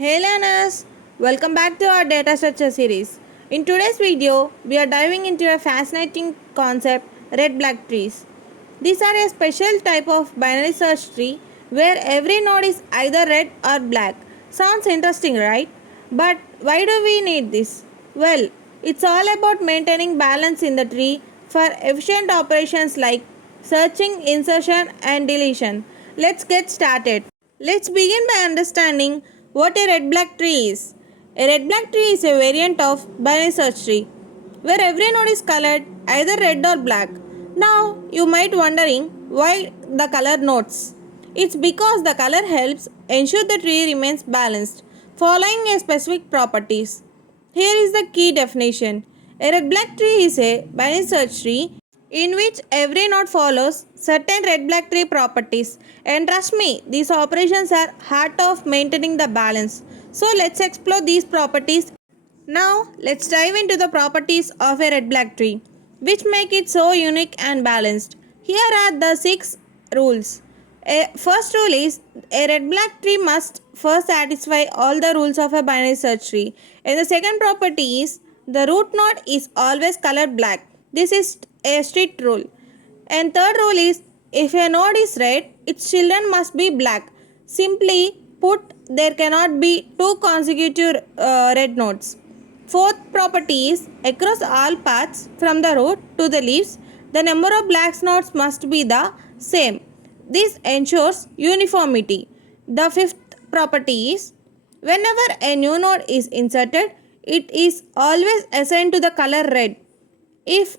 Hey learners, welcome back to our data structure series. In today's video, we are diving into a fascinating concept, red-black trees. These are a special type of binary search tree where every node is either red or black. Sounds interesting, right? But why do we need this? Well, it's all about maintaining balance in the tree for efficient operations like searching, insertion, and deletion. Let's get started. Let's begin by understanding what a red-black tree is. A red-black tree is a variant of binary search tree where every node is colored either red or black. Now you might wondering why the color nodes. It's because the color helps ensure the tree remains balanced following a specific properties. Here is the key definition. A red-black tree is a binary search tree in which every node follows certain red-black tree properties. And trust me, these operations are heart of maintaining the balance. So let's explore these properties. Now let's dive into the properties of a red-black tree, which make it so unique and balanced. Here are the 6 rules. First rule is a red-black tree must first satisfy all the rules of a binary search tree. And the second property is the root node is always colored black. This is a strict rule. And third rule is if a node is red, its children must be black. Simply put, there cannot be two consecutive red nodes. Fourth property is across all paths from the root to the leaves, the number of black nodes must be the same. This ensures uniformity. The fifth property is whenever a new node is inserted, it is always assigned to the color red. If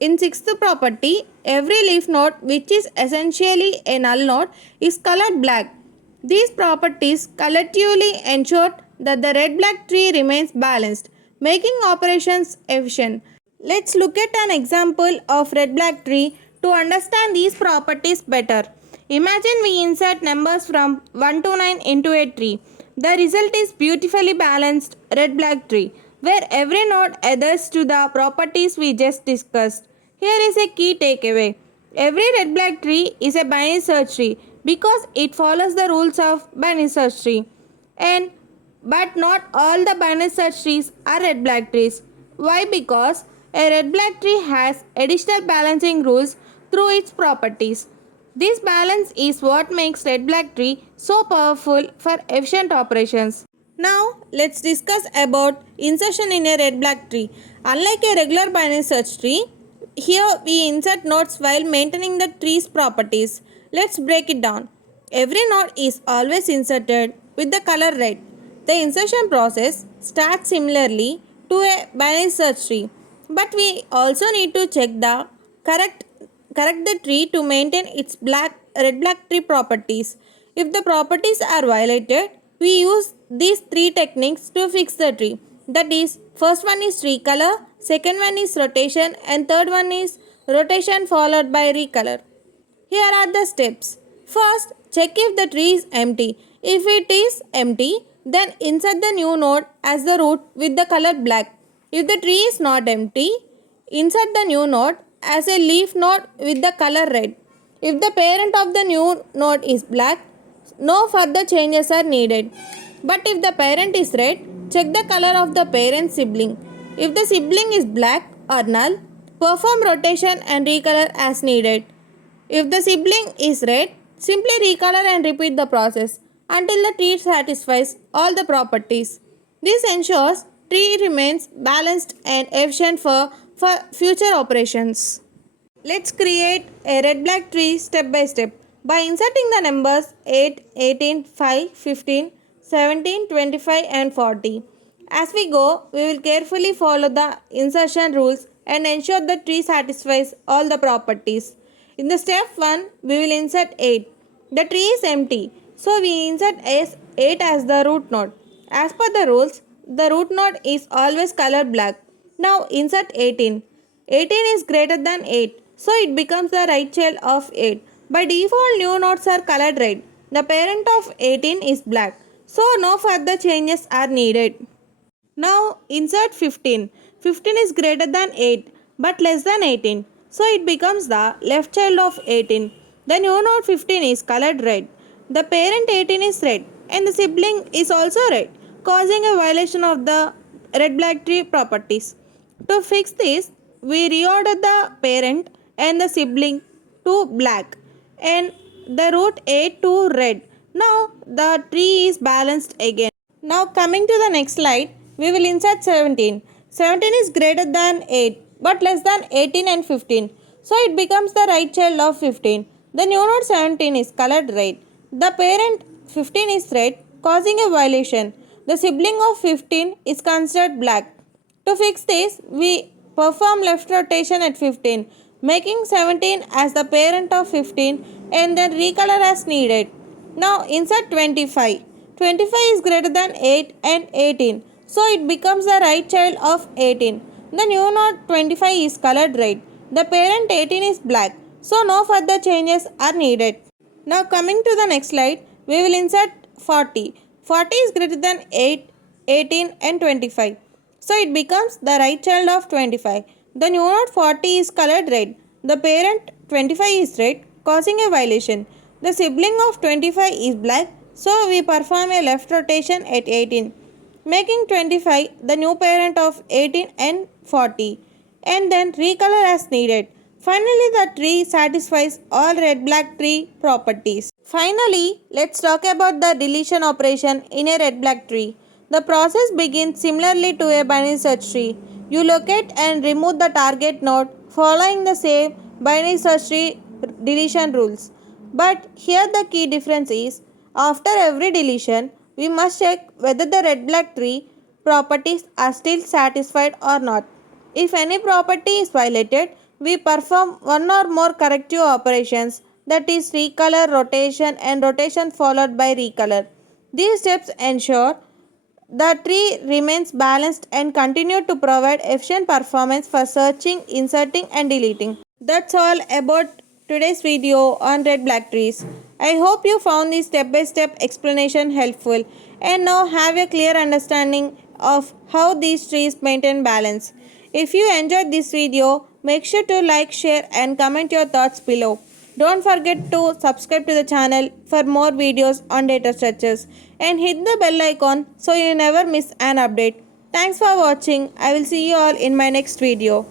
in sixth property, every leaf node which is essentially a null node is colored black. These properties collectively ensure that the red-black tree remains balanced, making operations efficient. Let's look at an example of red-black tree to understand these properties better. Imagine we insert numbers from 1 to 9 into a tree. The result is beautifully balanced red-black tree, where every node adheres to the properties we just discussed. Here is a key takeaway. Every red-black tree is a binary search tree because it follows the rules of binary search tree. But not all the binary search trees are red-black trees. Why? Because a red-black tree has additional balancing rules through its properties. This balance is what makes red-black tree so powerful for efficient operations. Now let's discuss about insertion in a red-black tree. Unlike a regular binary search tree, here we insert nodes while maintaining the tree's properties. Let's break it down. Every node is always inserted with the color red. The insertion process starts similarly to a binary search tree, but we also need to check the correct the tree to maintain its red-black tree properties. If the properties are violated, we use these 3 techniques to fix the tree. That is, first one is recolor, second one is rotation, and third one is rotation followed by recolor. Here are the steps. First, check if the tree is empty. If it is empty, then insert the new node as the root with the color black. If the tree is not empty, insert the new node as a leaf node with the color red. If the parent of the new node is black, no further changes are needed. But if the parent is red, check the color of the parent sibling. If the sibling is black or null, perform rotation and recolor as needed. If the sibling is red, simply recolor and repeat the process until the tree satisfies all the properties. This ensures tree remains balanced and efficient for future operations. Let's create a red-black tree step by step by inserting the numbers 8, 18, 5, 15, 17, 25 and 40. As we go, we will carefully follow the insertion rules and ensure the tree satisfies all the properties. In the step 1, we will insert 8. The tree is empty, so we insert 8 as the root node. As per the rules, the root node is always colored black. Now insert 18. 18 is greater than 8, so it becomes the right child of 8. By default, new nodes are colored red. The parent of 18 is black, so no further changes are needed. Now insert 15. 15 is greater than 8 but less than 18, so it becomes the left child of 18. The new node 15 is colored red. The parent 18 is red and the sibling is also red, causing a violation of the red black tree properties. To fix this, we reorder the parent and the sibling to black and the root A to red. Now the tree is balanced again. Now coming to the next slide, we will insert 17. 17 is greater than 8 but less than 18 and 15. So it becomes the right child of 15. The new node 17 is colored red. The parent 15 is red, causing a violation. The sibling of 15 is considered black. To fix this, we perform left rotation at 15, making 17 as the parent of 15 and then recolor as needed. Now insert 25. 25 is greater than 8 and 18, so it becomes the right child of 18. The new node 25 is colored red. The parent 18 is black, so no further changes are needed. Now coming to the next slide, we will insert 40. 40 is greater than 8, 18 and 25. So it becomes the right child of 25. The new node 40 is colored red. The parent 25 is red, causing a violation. The sibling of 25 is black, so we perform a left rotation at 18, making 25 the new parent of 18 and 40, and then recolor as needed. Finally, the tree satisfies all red-black tree properties. Finally, let's talk about the deletion operation in a red-black tree. The process begins similarly to a binary search tree. You locate and remove the target node following the same binary search tree deletion rules. But here the key difference is, after every deletion, we must check whether the red-black tree properties are still satisfied or not. If any property is violated, we perform one or more corrective operations, that is recolor, rotation and rotation followed by recolor. These steps ensure the tree remains balanced and continue to provide efficient performance for searching, inserting and deleting. That's all about today's video on red black trees. I hope you found this step-by-step explanation helpful and now have a clear understanding of how these trees maintain balance. If you enjoyed this video, make sure to like, share and comment your thoughts below. Don't forget to subscribe to the channel for more videos on data structures and hit the bell icon so you never miss an update. Thanks for watching. I will see you all in my next video.